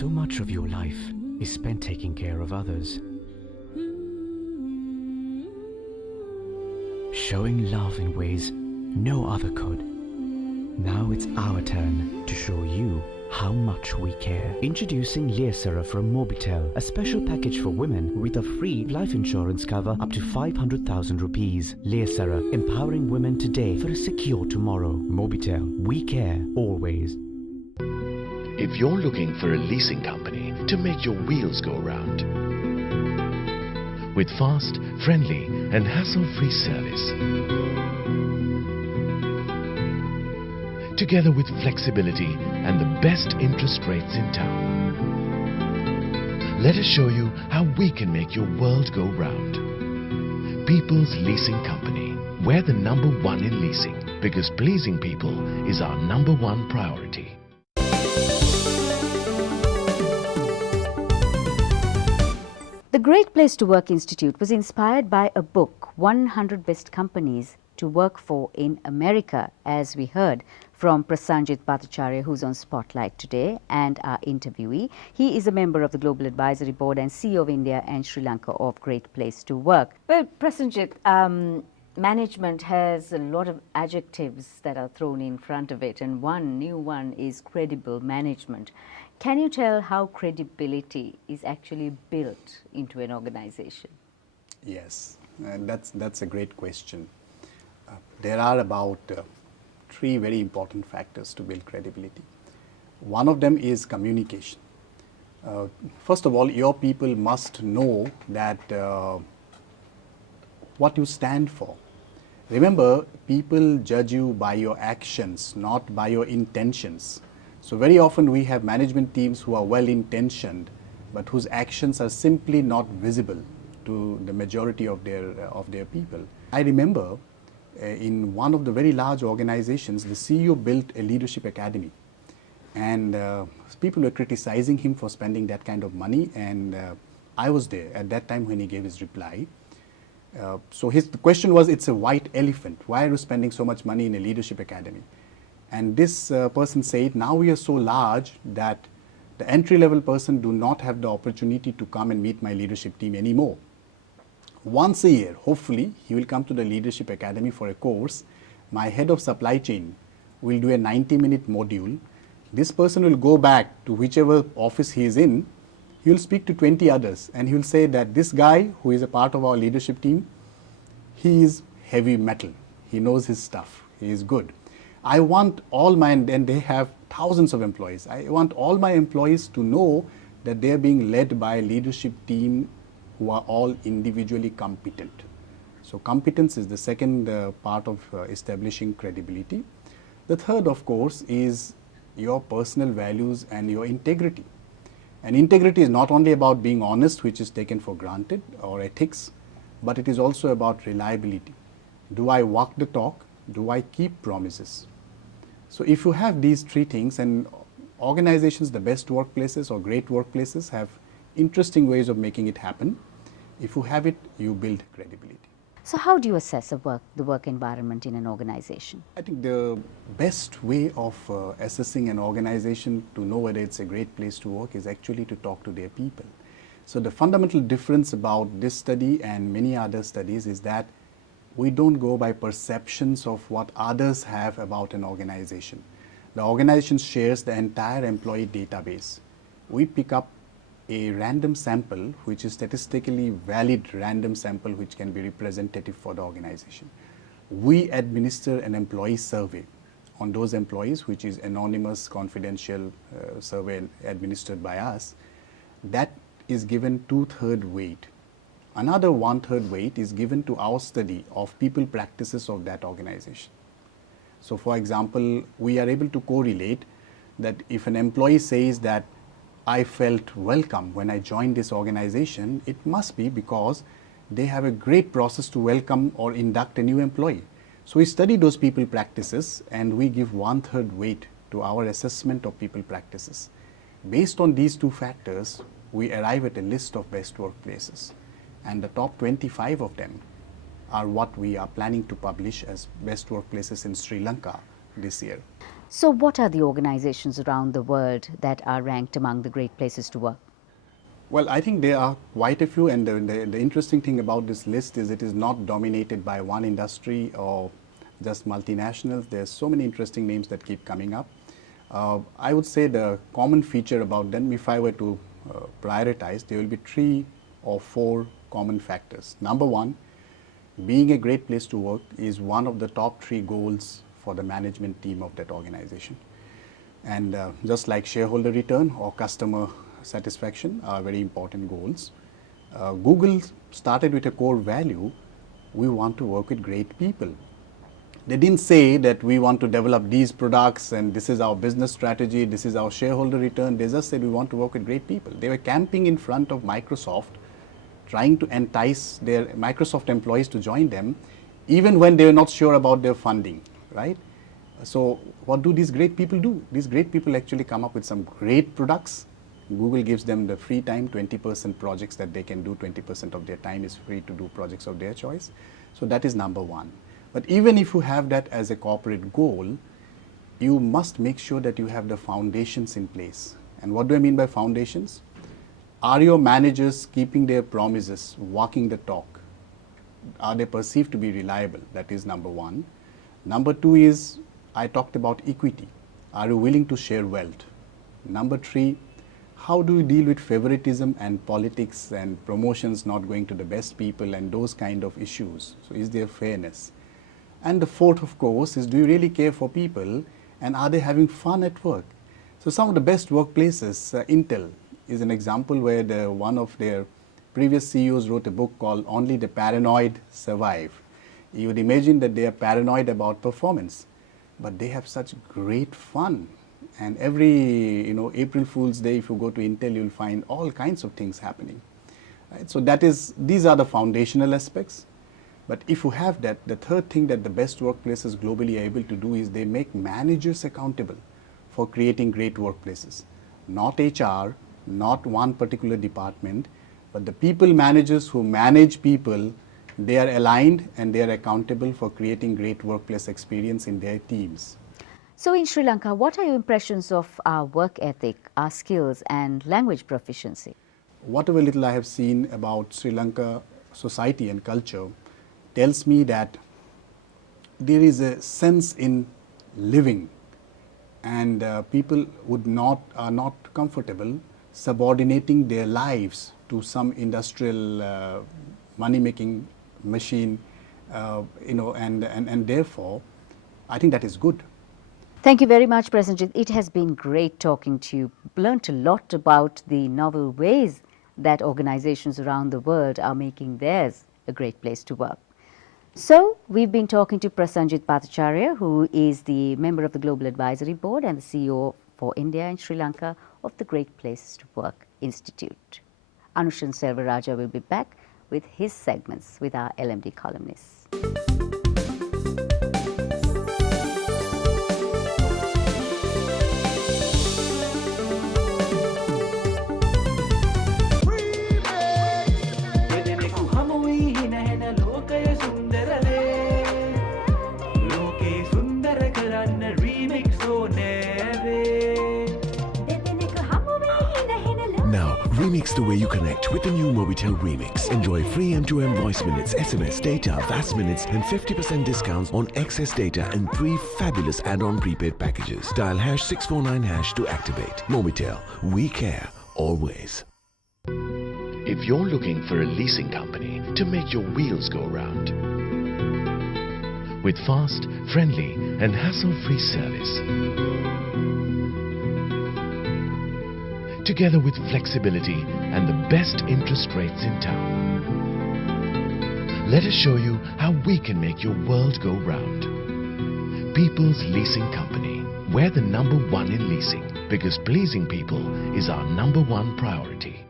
So much of your life is spent taking care of others, showing love in ways no other could. Now it's our turn to show you how much we care. Introducing Leasera from Mobitel, a special package for women with a free life insurance cover up to 500,000 rupees. Leasera, empowering women today for a secure tomorrow. Mobitel, we care always. If you're looking for a leasing company to make your wheels go round, with fast, friendly and hassle-free service, together with flexibility and the best interest rates in town, let us show you how we can make your world go round. People's Leasing Company. We're the #1 in leasing because pleasing people is our #1 priority. The Great Place to Work Institute was inspired by a book, 100 Best Companies to Work For in America, as we heard from Prasenjit Bhattacharya, who's on Spotlight today, and our interviewee. He is a member of the Global Advisory Board and CEO of India and Sri Lanka of Great Place to Work. Well, Prasenjit, management has a lot of adjectives that are thrown in front of it, and one new one is credible management. Can you tell how credibility is actually built into an organization? Yes, that's a great question. There are about 3 very important factors to build credibility. One of them is communication. First of all, your people must know that what you stand for. Remember, people judge you by your actions, not by your intentions. So very often we have management teams who are well-intentioned, but whose actions are simply not visible to the majority of their people. I remember in one of the very large organizations, the CEO built a leadership academy, and people were criticizing him for spending that kind of money, and I was there at that time when he gave his reply. So the question was, it's a white elephant. Why are you spending so much money in a leadership academy? And this person said, now we are so large that the entry-level person do not have the opportunity to come and meet my leadership team anymore. Once a year, hopefully, he will come to the Leadership Academy for a course. My head of supply chain will do a 90-minute module. This person will go back to whichever office he is in. He will speak to 20 others, and he will say that this guy, who is a part of our leadership team, he is heavy metal. He knows his stuff. He is good. I want all my, and they have thousands of employees. I want all my employees to know that they are being led by a leadership team who are all individually competent. So competence is the second part of establishing credibility. The third, of course, is your personal values and your integrity. And integrity is not only about being honest, which is taken for granted, or ethics, but it is also about reliability. Do I walk the talk? Do I keep promises? So if you have these 3 things, and organizations, the best workplaces or great workplaces, have interesting ways of making it happen. If you have it, you build credibility. So how do you assess the work environment in an organization? I think the best way of assessing an organization to know whether it's a great place to work is actually to talk to their people. So the fundamental difference about this study and many other studies is that we don't go by perceptions of what others have about an organization. The organization shares the entire employee database. We pick up a random sample, which is statistically valid random sample, which can be representative for the organization. We administer an employee survey on those employees, which is anonymous, confidential survey administered by us. That is given 2/3 weight. Another 1/3 weight is given to our study of people practices of that organization. So for example, we are able to correlate that if an employee says that I felt welcome when I joined this organization, it must be because they have a great process to welcome or induct a new employee. So we study those people practices and we give 1/3 weight to our assessment of people practices. Based on these 2 factors, we arrive at a list of best workplaces. And the top 25 of them are what we are planning to publish as best workplaces in Sri Lanka this year. So what are the organizations around the world that are ranked among the great places to work? Well, I think there are quite a few, and the interesting thing about this list is it is not dominated by one industry or just multinationals. There's so many interesting names that keep coming up. I would say the common feature about them, if I were to prioritize, there will be 3 or 4 common factors. Number one, being a great place to work is one of the top 3 goals for the management team of that organization. And just like shareholder return or customer satisfaction are very important goals. Google started with a core value: we want to work with great people. They didn't say that we want to develop these products and this is our business strategy, this is our shareholder return. They just said we want to work with great people. They were camping in front of Microsoft, trying to entice their Microsoft employees to join them, even when they were not sure about their funding, right? So what do these great people do? These great people actually come up with some great products. Google gives them the free time, 20% projects that they can do, 20% of their time is free to do projects of their choice. So that is number one. But even if you have that as a corporate goal, you must make sure that you have the foundations in place. And what do I mean by foundations? Are your managers keeping their promises, walking the talk? Are they perceived to be reliable? That is number one. Number two is, I talked about equity. Are you willing to share wealth? Number three, how do you deal with favoritism and politics and promotions not going to the best people and those kind of issues? So is there fairness? And the fourth, of course, is do you really care for people and are they having fun at work? So some of the best workplaces, Intel is an example where one of their previous CEOs wrote a book called Only the Paranoid Survive. You would imagine that they are paranoid about performance, but they have such great fun. And every April Fool's Day, if you go to Intel, you'll find all kinds of things happening. Right? So these are the foundational aspects. But if you have that, the third thing that the best workplaces globally are able to do is they make managers accountable for creating great workplaces. Not HR, not one particular department, but the people managers who manage people, they are aligned and they are accountable for creating great workplace experience in their teams. So in Sri Lanka, what are your impressions of our work ethic, our skills and language proficiency? Whatever little I have seen about Sri Lanka society and culture tells me that there is a sense in living, and people are not comfortable subordinating their lives to some industrial money-making machine, and therefore I think that is good. Thank you very much, Prasenjit. It has been great talking to you. Learned a lot about the novel ways that organizations around the world are making theirs a great place to work. So, we've been talking to Prasenjit Bhattacharya, who is the member of the Global Advisory Board and the CEO for India and Sri Lanka of the Great Places to Work Institute. Anushan Selvaraja will be back with his segments with our LMD columnists. Remix the way you connect with the new Mobitel Remix. Enjoy free M2M voice minutes, SMS data, VAS minutes and 50% discounts on excess data and 3 fabulous add-on prepaid packages. Dial #649# to activate. Mobitel, we care always. If you're looking for a leasing company to make your wheels go round, with fast, friendly and hassle-free service, together with flexibility and the best interest rates in town, let us show you how we can make your world go round. People's Leasing Company. We're the #1 in leasing because pleasing people is our #1 priority.